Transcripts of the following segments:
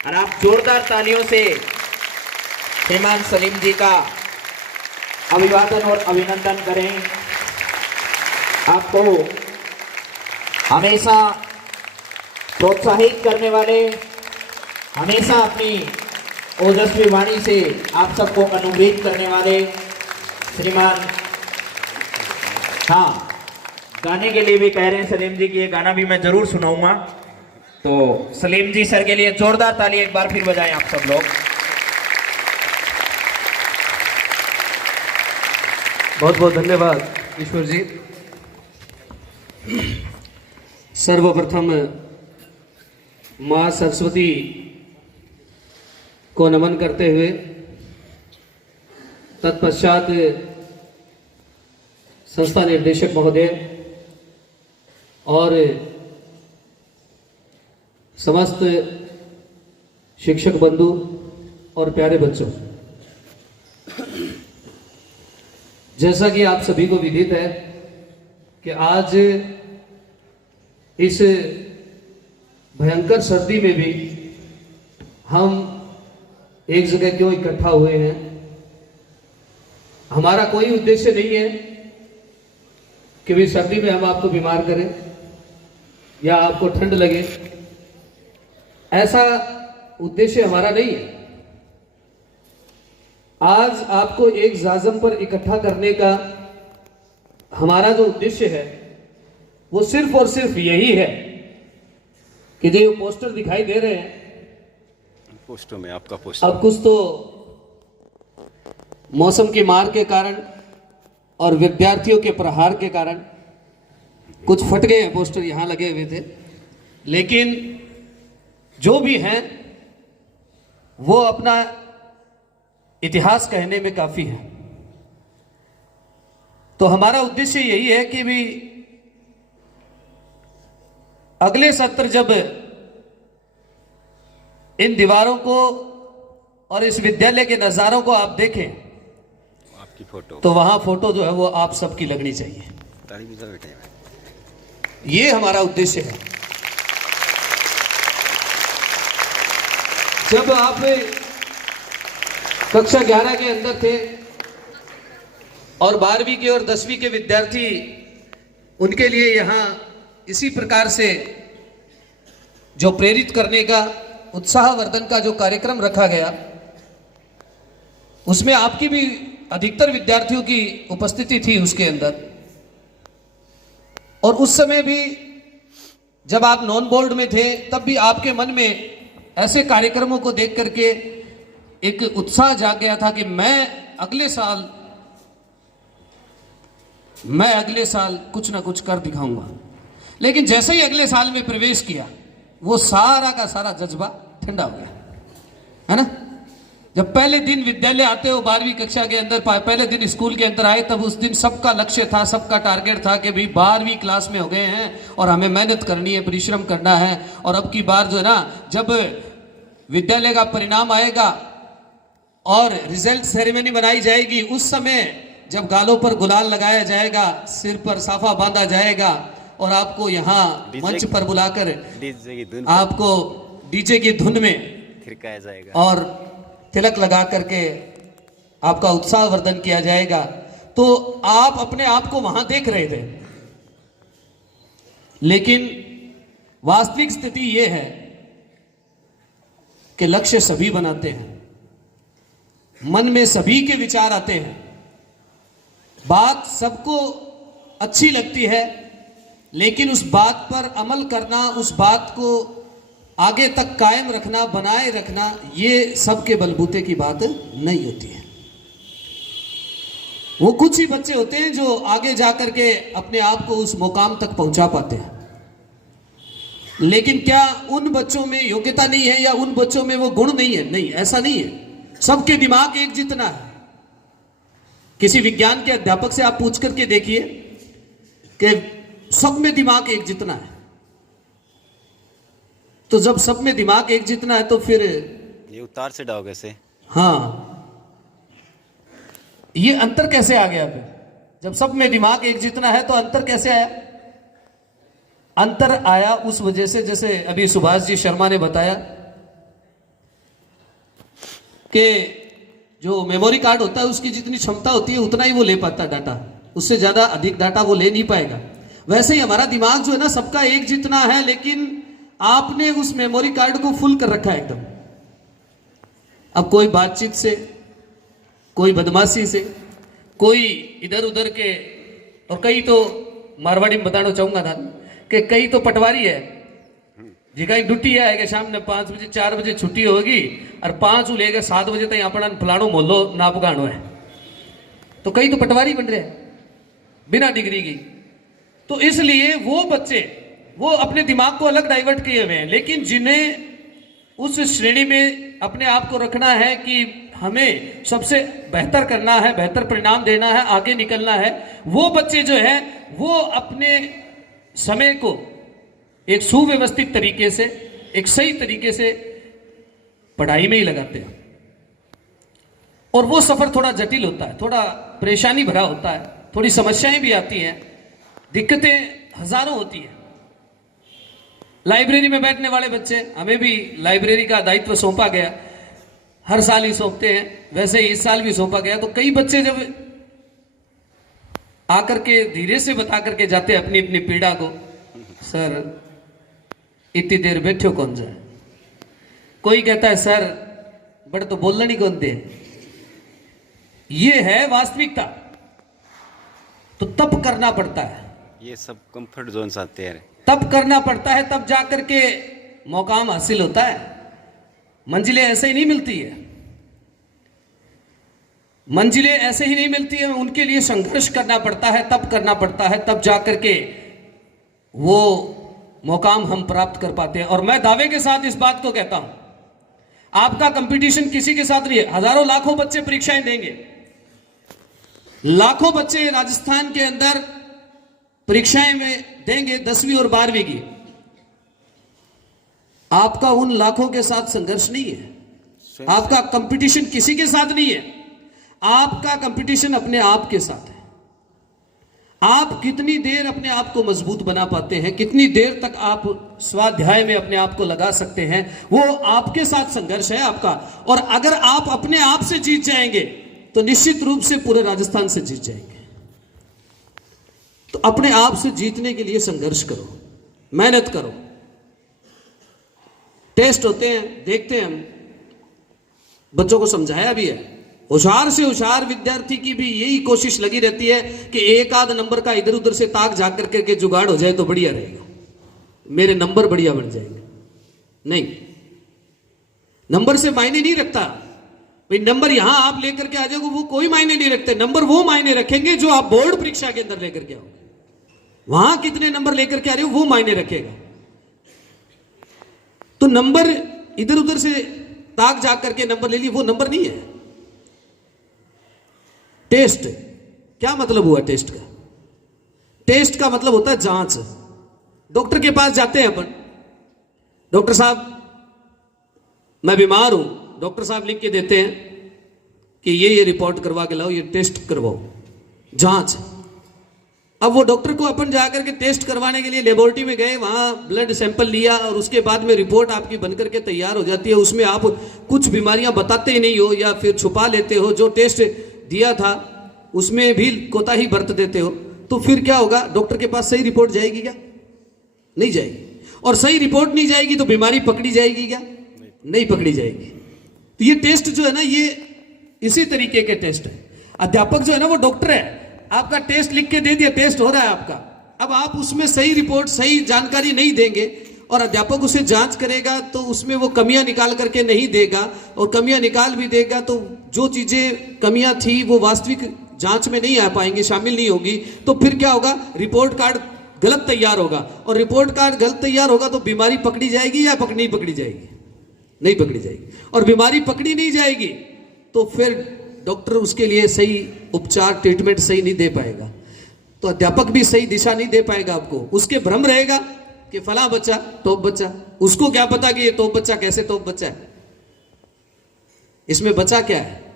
और आप जोरदार तालियों से श्रीमान सलीम जी का अभिवादन और अभिनंदन करें। आपको हमेशा प्रोत्साहित करने वाले, हमेशा अपनी ओजस्वी वाणी से आप सबको अनुग्रहित करने वाले श्रीमान, हाँ, गाने के लिए भी कह रहे हैं सलीम जी की, ये गाना भी मैं जरूर सुनाऊंगा। तो सलीम जी सर के लिए जोरदार ताली एक बार फिर बजाएं आप सब लोग। बहुत बहुत धन्यवाद ईश्वर जी। सर्वप्रथम माँ सरस्वती को नमन करते हुए तत्पश्चात संस्था निर्देशक महोदय और समस्त शिक्षक बंधु और प्यारे बच्चों, जैसा कि आप सभी को विदित है कि आज इस भयंकर सर्दी में भी हम एक जगह क्यों इकट्ठा हुए हैं। हमारा कोई उद्देश्य नहीं है कि भी सर्दी में हम आपको बीमार करें या आपको ठंड लगे, ऐसा उद्देश्य हमारा नहीं है। आज आपको एक जाजम पर इकट्ठा करने का हमारा जो उद्देश्य है वो सिर्फ और सिर्फ यही है कि जो पोस्टर दिखाई दे रहे हैं, पोस्टर में आपका पोस्टर, अब कुछ तो मौसम की मार के कारण और विद्यार्थियों के प्रहार के कारण कुछ फट गए हैं पोस्टर, यहां लगे हुए थे, लेकिन जो भी हैं वो अपना इतिहास कहने में काफी है। तो हमारा उद्देश्य यही है कि भी अगले सत्र जब इन दीवारों को और इस विद्यालय के नजारों को आप देखें, आपकी फोटो, तो वहां फोटो जो है वो आप सबकी लगनी चाहिए। ये हमारा उद्देश्य है। जब आप कक्षा 11 के अंदर थे और 12वीं के और 10वीं के विद्यार्थी, उनके लिए यहां इसी प्रकार से जो प्रेरित करने का, उत्साहवर्धन का जो कार्यक्रम रखा गया, उसमें आपकी भी अधिकतर विद्यार्थियों की उपस्थिति थी उसके अंदर। और उस समय भी जब आप नॉन बोर्ड में थे तब भी आपके मन में ऐसे कार्यक्रमों को देख करके एक उत्साह जाग गया था कि मैं अगले साल कुछ ना कुछ कर दिखाऊंगा। लेकिन जैसे ही अगले साल में प्रवेश किया, वो सारा का सारा जज्बा ठंडा हो गया, है ना। जब पहले दिन विद्यालय आते हो 12वीं कक्षा के अंदर, पहले दिन स्कूल के अंदर आए, तब उस दिन सबका लक्ष्य था, सबका टारगेट था कि भाई 12वीं क्लास में हो गए हैं और हमें मेहनत करनी है, परिश्रम करना है। और अब की बार जो है ना, जब विद्यालय का परिणाम आएगा और रिजल्ट सेरेमनी बनाई जाएगी, उस समय जब गालों पर गुलाल लगाया जाएगा, सिर पर साफा बांधा जाएगा और आपको यहाँ मंच पर बुलाकर आपको डीजे की धुन में थिरकाया जाएगा और तिलक लगा करके आपका उत्साहवर्धन किया जाएगा, तो आप अपने आप को वहां देख रहे थे। लेकिन वास्तविक स्थिति यह है कि लक्ष्य सभी बनाते हैं, मन में सभी के विचार आते हैं, बात सबको अच्छी लगती है, लेकिन उस बात पर अमल करना, उस बात को आगे तक कायम रखना, बनाए रखना, ये सबके बलबूते की बात नहीं होती है। वो कुछ ही बच्चे होते हैं जो आगे जाकर के अपने आप को उस मुकाम तक पहुंचा पाते हैं। लेकिन क्या उन बच्चों में योग्यता नहीं है या उन बच्चों में वो गुण नहीं है? नहीं, ऐसा नहीं है। सबके दिमाग एक जितना है। किसी विज्ञान के अध्यापक से आप पूछ करके देखिए कि सब में दिमाग एक जितना है। तो जब सब में दिमाग एक जितना है तो फिर ये उतार से डाओगे से, हाँ, ये अंतर कैसे आ गया? फिर जब सब में दिमाग एक जितना है तो अंतर कैसे आया? अंतर आया उस वजह से, जैसे अभी सुभाष जी शर्मा ने बताया कि जो मेमोरी कार्ड होता है उसकी जितनी क्षमता होती है उतना ही वो ले पाता है डाटा, उससे ज़्यादा अधिक डाटा वो ले नहीं पाएगा। वैसे ही हमारा दिमाग जो है ना सबका एक जितना है, लेकिन आपने उस मेमोरी कार्ड को फुल कर रखा है एकदम। अब कोई बातचीत से, कोई बदमाशी से, कोई इधर उधर के, और कई तो मारवाड़ी में बताना चाहूंगा था कि कई तो पटवारी है जी, कहीं ड्यूटी है कि शाम ने 5 बजे 4 बजे छुट्टी होगी और 5 लेकर 7 बजे तक अपना फलाणो मोहल्लो नाप गानो है। तो कई तो पटवारी बन रहे हैं बिना डिग्री की। तो इसलिए वो बच्चे वो अपने दिमाग को अलग डाइवर्ट किए हुए हैं, लेकिन जिन्हें उस श्रेणी में अपने आप को रखना है कि हमें सबसे बेहतर करना है, बेहतर परिणाम देना है, आगे निकलना है, वो बच्चे जो है वो अपने समय को एक सुव्यवस्थित तरीके से, एक सही तरीके से पढ़ाई में ही लगाते हैं। और वो सफर थोड़ा जटिल होता है, थोड़ा परेशानी भरा होता है, थोड़ी समस्याएं भी आती हैं, दिक्कतें हजारों होती हैं। लाइब्रेरी में बैठने वाले बच्चे, हमें भी लाइब्रेरी का दायित्व सौंपा गया, हर साल ही सौंपते हैं, वैसे ही इस साल भी सौंपा गया। तो कई बच्चे जब आकर के धीरे से बता करके जाते हैं अपनी अपनी पीड़ा को, सर इतनी देर बैठो कौन जाए, कोई कहता है सर बड़े तो बोलना नहीं कौन दे। ये है वास्तविकता। तो तब करना पड़ता है, ये सब कंफर्ट जोन आते हैं, तब करना पड़ता है, तब जाकर के मुकाम हासिल होता है। मंजिलें ऐसे ही नहीं मिलती है, मंजिलें ऐसे ही नहीं मिलती है, उनके लिए संघर्ष करना पड़ता है, तब करना पड़ता है, तब जाकर के वो मुकाम हम प्राप्त कर पाते हैं। और मैं दावे के साथ इस बात को कहता हूं, आपका कंपटीशन किसी के साथ नहीं है। हजारों लाखों बच्चे परीक्षाएं देंगे, लाखों बच्चे राजस्थान के अंदर परीक्षाएं में देंगे 10वीं और 12वीं की। आपका उन लाखों के साथ संघर्ष नहीं है, आपका कंपटीशन किसी के साथ नहीं है, आपका कंपटीशन अपने आप के साथ है। आप कितनी देर अपने आप को मजबूत बना पाते हैं, कितनी देर तक आप स्वाध्याय में अपने आप को लगा सकते हैं, वो आपके साथ संघर्ष है आपका। और अगर आप अपने आप से जीत जाएंगे तो निश्चित रूप से पूरे राजस्थान से जीत जाएंगे। तो अपने आप से जीतने के लिए संघर्ष करो, मेहनत करो। टेस्ट होते हैं, देखते हैं, हम बच्चों को समझाया भी है। होशियार से होशियार विद्यार्थी की भी यही कोशिश लगी रहती है कि एक आध नंबर का इधर उधर से ताक झाक करके जुगाड़ हो जाए तो बढ़िया रहेगा, मेरे नंबर बढ़िया बन जाएंगे। नहीं, नंबर से मायने नहीं रखता भाई। नंबर यहां आप लेकर के आ जाओगे वो कोई मायने नहीं रखते। नंबर वो मायने रखेंगे जो आप बोर्ड परीक्षा के अंदर लेकर के आओगे। वहां कितने नंबर लेकर के आ रहे हो वो मायने रखेगा। तो नंबर इधर उधर से ताक झाक करके नंबर ले लिए, वो नंबर नहीं है। टेस्ट क्या मतलब हुआ? टेस्ट का, टेस्ट का मतलब होता है जांच। डॉक्टर के पास जाते हैं अपन, डॉक्टर साहब मैं बीमार हूं, डॉक्टर साहब लिख के देते हैं कि ये रिपोर्ट करवा के लाओ, ये टेस्ट करवाओ, जांच। अब वो डॉक्टर को अपन जाकर के टेस्ट करवाने के लिए लेबोरेटरी में गए, वहां ब्लड सैंपल लिया और उसके बाद में रिपोर्ट आपकी बनकर के तैयार हो जाती है। उसमें आप कुछ बीमारियां बताते ही नहीं हो या फिर छुपा लेते हो, जो टेस्ट दिया था उसमें भी कोताही बरत देते हो, तो फिर क्या होगा? डॉक्टर के पास सही रिपोर्ट जाएगी क्या? नहीं जाएगी। और सही रिपोर्ट नहीं जाएगी तो बीमारी पकड़ी जाएगी क्या? नहीं पकड़ी जाएगी। तो ये टेस्ट जो है ना, ये इसी तरीके के टेस्ट है। अध्यापक जो है ना वो डॉक्टर है, आपका टेस्ट लिख के दे दिया, टेस्ट हो रहा है आपका। अब आप उसमें सही रिपोर्ट, सही जानकारी नहीं देंगे और अध्यापक उसे जांच करेगा तो उसमें वो कमियां निकाल करके नहीं देगा, और कमियां निकाल भी देगा तो जो चीजें कमियां थी वो वास्तविक जांच में नहीं आ पाएंगी, शामिल नहीं होगी। तो फिर क्या होगा? रिपोर्ट कार्ड गलत तैयार होगा, और रिपोर्ट कार्ड गलत तैयार होगा तो बीमारी पकड़ी जाएगी या नहीं पकड़ी जाएगी? नहीं पकड़ी जाएगी। और बीमारी पकड़ी नहीं जाएगी तो फिर डॉक्टर उसके लिए सही उपचार, ट्रीटमेंट सही नहीं दे पाएगा। तो अध्यापक भी सही दिशा नहीं दे पाएगा आपको। उसके भ्रम रहेगा कि फला बच्चा टॉप बच्चा, उसको क्या पता कि ये टॉप बच्चा कैसे टॉप बच्चा है, इसमें बचा क्या है।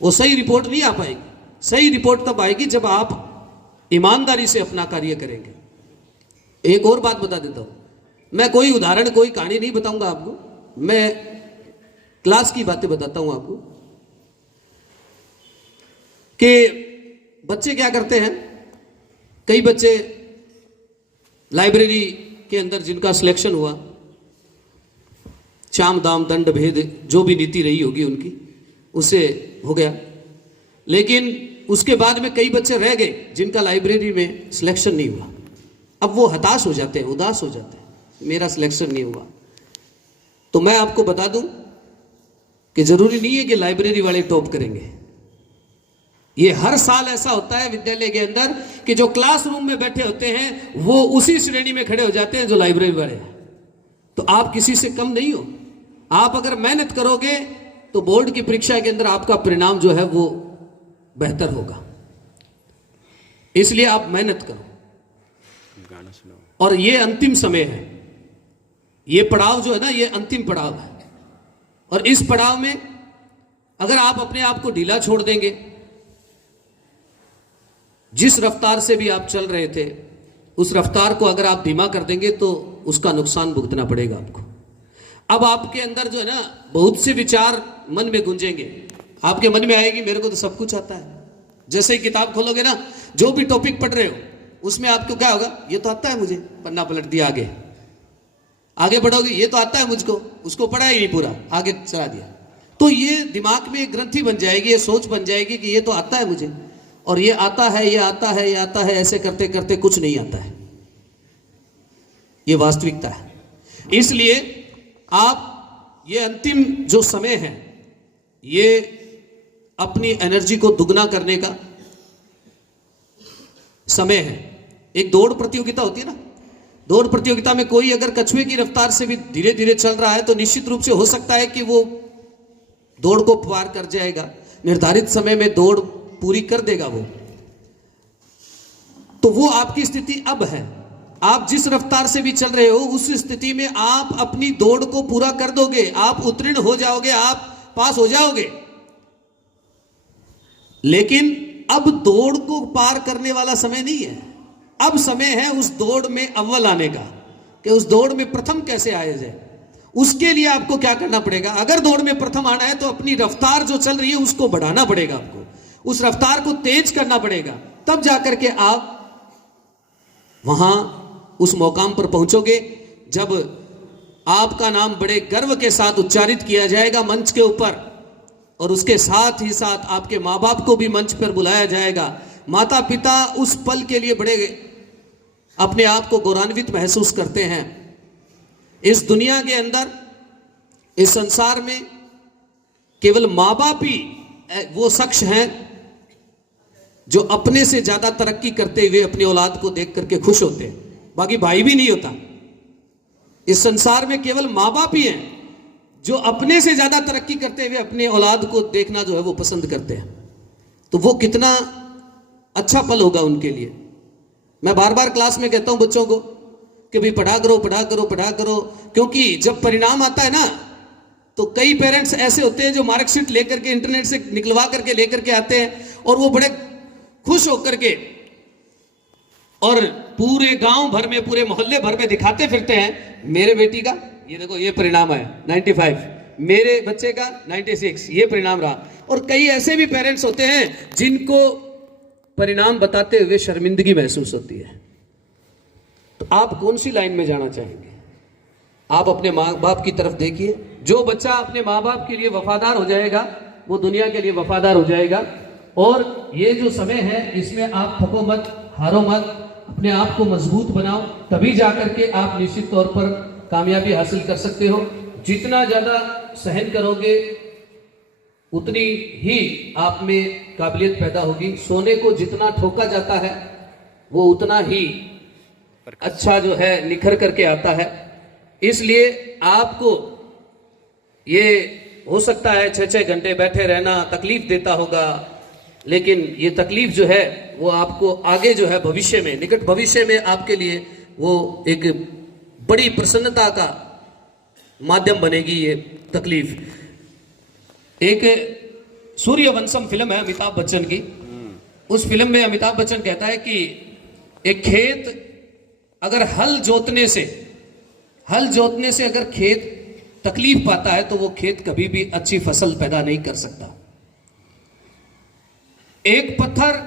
वो सही रिपोर्ट नहीं आ पाएगी। सही रिपोर्ट तब आएगी जब आप ईमानदारी से अपना कार्य करेंगे। एक और बात बता देता हूं, मैं कोई उदाहरण, कोई कहानी नहीं बताऊंगा आपको। मैं क्लास की बातें बताता हूं आपको कि बच्चे क्या करते हैं। कई बच्चे लाइब्रेरी के अंदर जिनका सिलेक्शन हुआ, चाम दाम दंड भेद जो भी नीति रही होगी उनकी, उससे हो गया। लेकिन उसके बाद में कई बच्चे रह गए जिनका लाइब्रेरी में सिलेक्शन नहीं हुआ। अब वो हताश हो जाते हैं, उदास हो जाते हैं, मेरा सिलेक्शन नहीं हुआ। तो मैं आपको बता दूं कि जरूरी नहीं है कि लाइब्रेरी वाले टॉप करेंगे। ये हर साल ऐसा होता है विद्यालय के अंदर कि जो क्लासरूम में बैठे होते हैं वो उसी श्रेणी में खड़े हो जाते हैं जो लाइब्रेरी वाले हैं। तो आप किसी से कम नहीं हो। आप अगर मेहनत करोगे तो बोर्ड की परीक्षा के अंदर आपका परिणाम जो है वो बेहतर होगा। इसलिए आप मेहनत करो। गाना सुनाओ। और ये अंतिम समय है, ये पड़ाव जो है ना, ये अंतिम पड़ाव है। और इस पड़ाव में अगर आप अपने आप को ढीला छोड़ देंगे, जिस रफ्तार से भी आप चल रहे थे उस रफ्तार को अगर आप धीमा कर देंगे तो उसका नुकसान भुगतना पड़ेगा आपको। अब आपके अंदर जो है ना बहुत से विचार मन में गूंजेंगे। आपके मन में आएगी मेरे को तो सब कुछ आता है। जैसे ही किताब खोलोगे ना, जो भी टॉपिक पढ़ रहे हो उसमें आपको क्या होगा, ये तो आता है मुझे, पन्ना पलट दिया, आगे आगे बढ़ोगे, ये तो आता है मुझको, उसको पढ़ा ही नहीं पूरा, आगे चला दिया। तो ये दिमाग में एक ग्रंथि बन जाएगी, ये सोच बन जाएगी कि ये तो आता है मुझे, और ये आता है, ये आता है, ये आता है, ऐसे करते करते कुछ नहीं आता है। ये वास्तविकता है। इसलिए आप ये अंतिम जो समय है ये अपनी एनर्जी को दुगना करने का समय है। एक दौड़ प्रतियोगिता होती है ना, दौड़ प्रतियोगिता में कोई अगर कछुए की रफ्तार से भी धीरे धीरे चल रहा है तो निश्चित रूप से हो सकता है कि वो दौड़ को पार कर जाएगा, निर्धारित समय में दौड़ पूरी कर देगा वो। तो वो आपकी स्थिति अब है। आप जिस रफ्तार से भी चल रहे हो उस स्थिति में आप अपनी दौड़ को पूरा कर दोगे, आप उत्तीर्ण हो जाओगे, आप पास हो जाओगे। लेकिन अब दौड़ को पार करने वाला समय नहीं है। अब समय है उस दौड़ में अव्वल आने का, कि उस दौड़ में प्रथम कैसे आया जाए। उसके लिए आपको क्या करना पड़ेगा, अगर दौड़ में प्रथम आना है तो अपनी रफ्तार जो चल रही है उसको बढ़ाना पड़ेगा, आपको उस रफ्तार को तेज करना पड़ेगा। तब जाकर के आप वहां उस मुकाम पर पहुंचोगे जब आपका नाम बड़े गर्व के साथ उच्चारित किया जाएगा मंच के ऊपर, और उसके साथ ही साथ आपके माँ बाप को भी मंच पर बुलाया जाएगा। माता पिता उस पल के लिए बड़े अपने आप को गौरवान्वित महसूस करते हैं। इस दुनिया के अंदर, इस संसार में केवल माँ बाप ही वो शख्स हैं जो अपने से ज्यादा तरक्की करते हुए अपनी औलाद को देख करके खुश होते हैं, बाकी भाई भी नहीं होता। इस संसार में केवल माँ बाप ही हैं जो अपने से ज्यादा तरक्की करते हुए अपने औलाद को देखना जो है वो पसंद करते हैं। तो वो कितना अच्छा पल होगा उनके लिए। मैं बार बार क्लास में कहता हूं बच्चों को कि भाई पढ़ा करो, पढ़ा करो, पढ़ा करो, क्योंकि जब परिणाम आता है ना तो कई पेरेंट्स ऐसे होते हैं जो मार्कशीट लेकर के इंटरनेट से निकलवा करके लेकर के आते हैं और वो बड़े खुश होकर के और पूरे गांव भर में, पूरे मोहल्ले भर में दिखाते फिरते हैं, मेरे बेटी का ये देखो ये परिणाम है 95, मेरे बच्चे का 96, ये परिणाम रहा। और कई ऐसे भी पेरेंट्स होते हैं जिनको परिणाम बताते हुए शर्मिंदगी महसूस होती है। तो आप कौन सी लाइन में जाना चाहेंगे? आप अपने माँ बाप की तरफ देखिए। जो बच्चा अपने माँ बाप के लिए वफादार हो जाएगा वो दुनिया के लिए वफादार हो जाएगा। और ये जो समय है इसमें आप थको मत, हारो मत, अपने आप को मजबूत बनाओ, तभी जाकर के आप निश्चित तौर पर कामयाबी हासिल कर सकते हो। जितना ज्यादा सहन करोगे उतनी ही आप में काबिलियत पैदा होगी। सोने को जितना ठोका जाता है वो उतना ही अच्छा जो है निखर करके आता है। इसलिए आपको ये हो सकता है 6-6 घंटे बैठे रहना तकलीफ देता होगा, लेकिन ये तकलीफ जो है वो आपको आगे जो है भविष्य में, निकट भविष्य में आपके लिए वो एक बड़ी प्रसन्नता का माध्यम बनेगी ये तकलीफ। एक सूर्यवंशम फिल्म है अमिताभ बच्चन की। उस फिल्म में अमिताभ बच्चन कहता है कि एक खेत अगर हल जोतने से अगर खेत तकलीफ पाता है तो वो खेत कभी भी अच्छी फसल पैदा नहीं कर सकता। एक पत्थर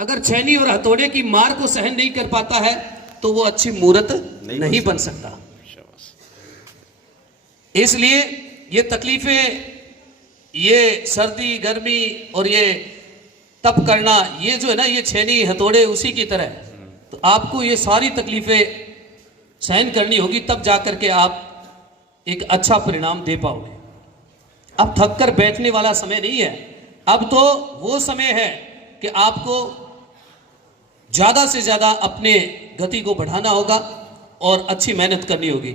अगर छेनी और हथौड़े की मार को सहन नहीं कर पाता है तो वो अच्छी मूर्त नहीं बन सकता। इसलिए ये तकलीफें, ये सर्दी गर्मी और ये तप करना, ये जो है ना, ये छेनी हथौड़े उसी की तरह है। तो आपको ये सारी तकलीफें सहन करनी होगी, तब जाकर के आप एक अच्छा परिणाम दे पाओगे। अब थक कर बैठने वाला समय नहीं है, अब तो वो समय है कि आपको ज़्यादा से ज़्यादा अपने गति को बढ़ाना होगा और अच्छी मेहनत करनी होगी।